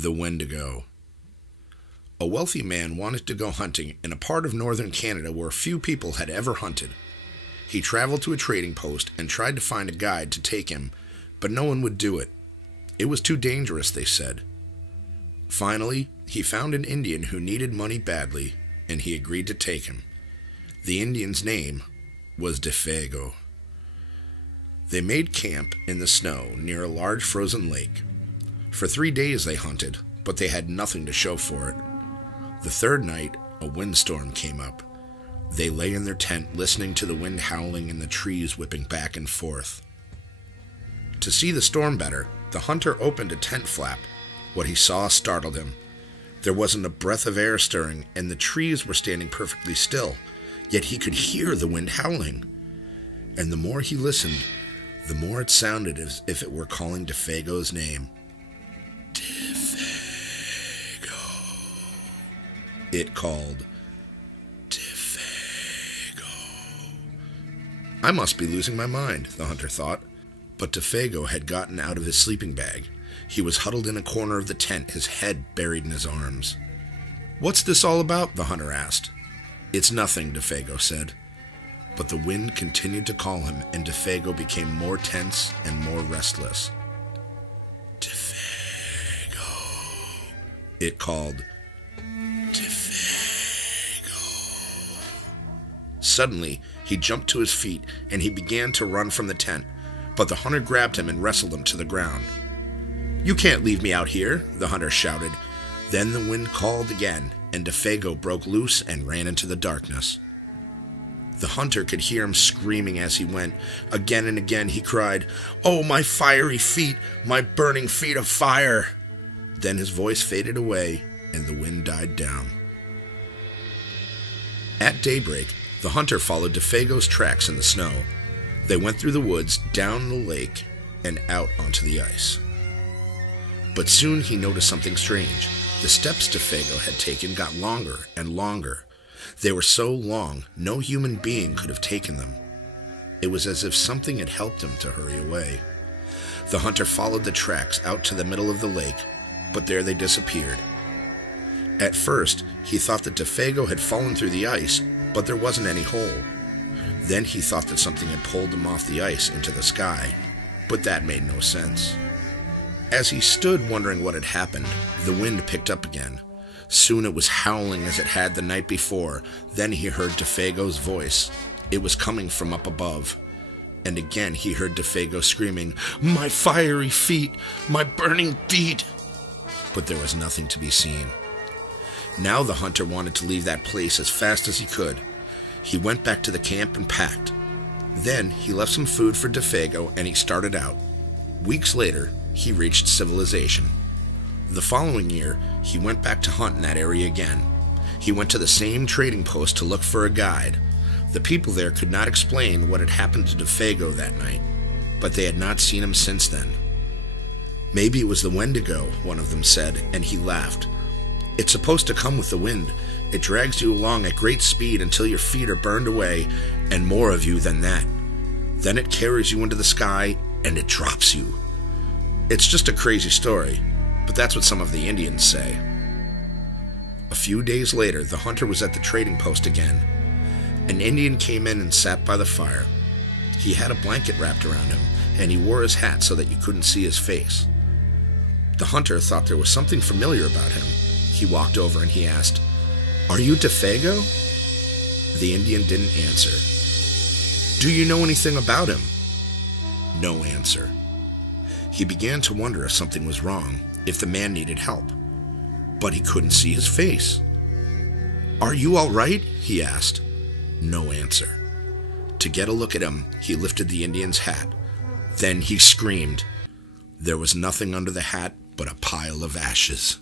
The Wendigo. A wealthy man wanted to go hunting in a part of northern Canada where few people had ever hunted. He traveled to a trading post and tried to find a guide to take him, but no one would do it. It was too dangerous, they said. Finally, he found an Indian who needed money badly, and he agreed to take him. The Indian's name was Defego. They made camp in the snow near a large frozen lake. For 3 days they hunted, but they had nothing to show for it. The third night, a windstorm came up. They lay in their tent listening to the wind howling and the trees whipping back and forth. To see the storm better, the hunter opened a tent flap. What he saw startled him. There wasn't a breath of air stirring, and the trees were standing perfectly still, yet he could hear the wind howling. And the more he listened, the more it sounded as if it were calling Defego's name. Defego. It called, Defego. I must be losing my mind, the hunter thought. But Defego had gotten out of his sleeping bag. He was huddled in a corner of the tent, his head buried in his arms. "What's this all about?" the hunter asked. "It's nothing," Defego said. But the wind continued to call him, and Defego became more tense and more restless. Defego. It called, Defego. Suddenly, he jumped to his feet, and he began to run from the tent, but the hunter grabbed him and wrestled him to the ground. "You can't leave me out here," the hunter shouted. Then the wind called again, and Defego broke loose and ran into the darkness. The hunter could hear him screaming as he went. Again and again he cried, "Oh, my fiery feet, my burning feet of fire!" Then his voice faded away, and the wind died down. At daybreak, the hunter followed Defego's tracks in the snow. They went through the woods, down the lake, and out onto the ice. But soon he noticed something strange. The steps Defego had taken got longer and longer. They were so long, no human being could have taken them. It was as if something had helped him to hurry away. The hunter followed the tracks out to the middle of the lake, but there they disappeared. At first, he thought that Defego had fallen through the ice, but there wasn't any hole. Then he thought that something had pulled him off the ice into the sky, but that made no sense. As he stood wondering what had happened, the wind picked up again. Soon it was howling as it had the night before. Then he heard Defego's voice. It was coming from up above. And again he heard Defego screaming, "My fiery feet! My burning feet!" But there was nothing to be seen. Now the hunter wanted to leave that place as fast as he could. He went back to the camp and packed. Then he left some food for Defego and he started out. Weeks later, he reached civilization. The following year, he went back to hunt in that area again. He went to the same trading post to look for a guide. The people there could not explain what had happened to Defego that night, but they had not seen him since then. "Maybe it was the Wendigo," one of them said, and he laughed. "It's supposed to come with the wind. It drags you along at great speed until your feet are burned away, and more of you than that. Then it carries you into the sky, and it drops you. It's just a crazy story, but that's what some of the Indians say." A few days later, the hunter was at the trading post again. An Indian came in and sat by the fire. He had a blanket wrapped around him, and he wore his hat so that you couldn't see his face. The hunter thought there was something familiar about him. He walked over and he asked, "Are you Defego?" The Indian didn't answer. "Do you know anything about him?" No answer. He began to wonder if something was wrong, if the man needed help. But he couldn't see his face. "Are you all right?" he asked. No answer. To get a look at him, he lifted the Indian's hat. Then he screamed. There was nothing under the hat but a pile of ashes.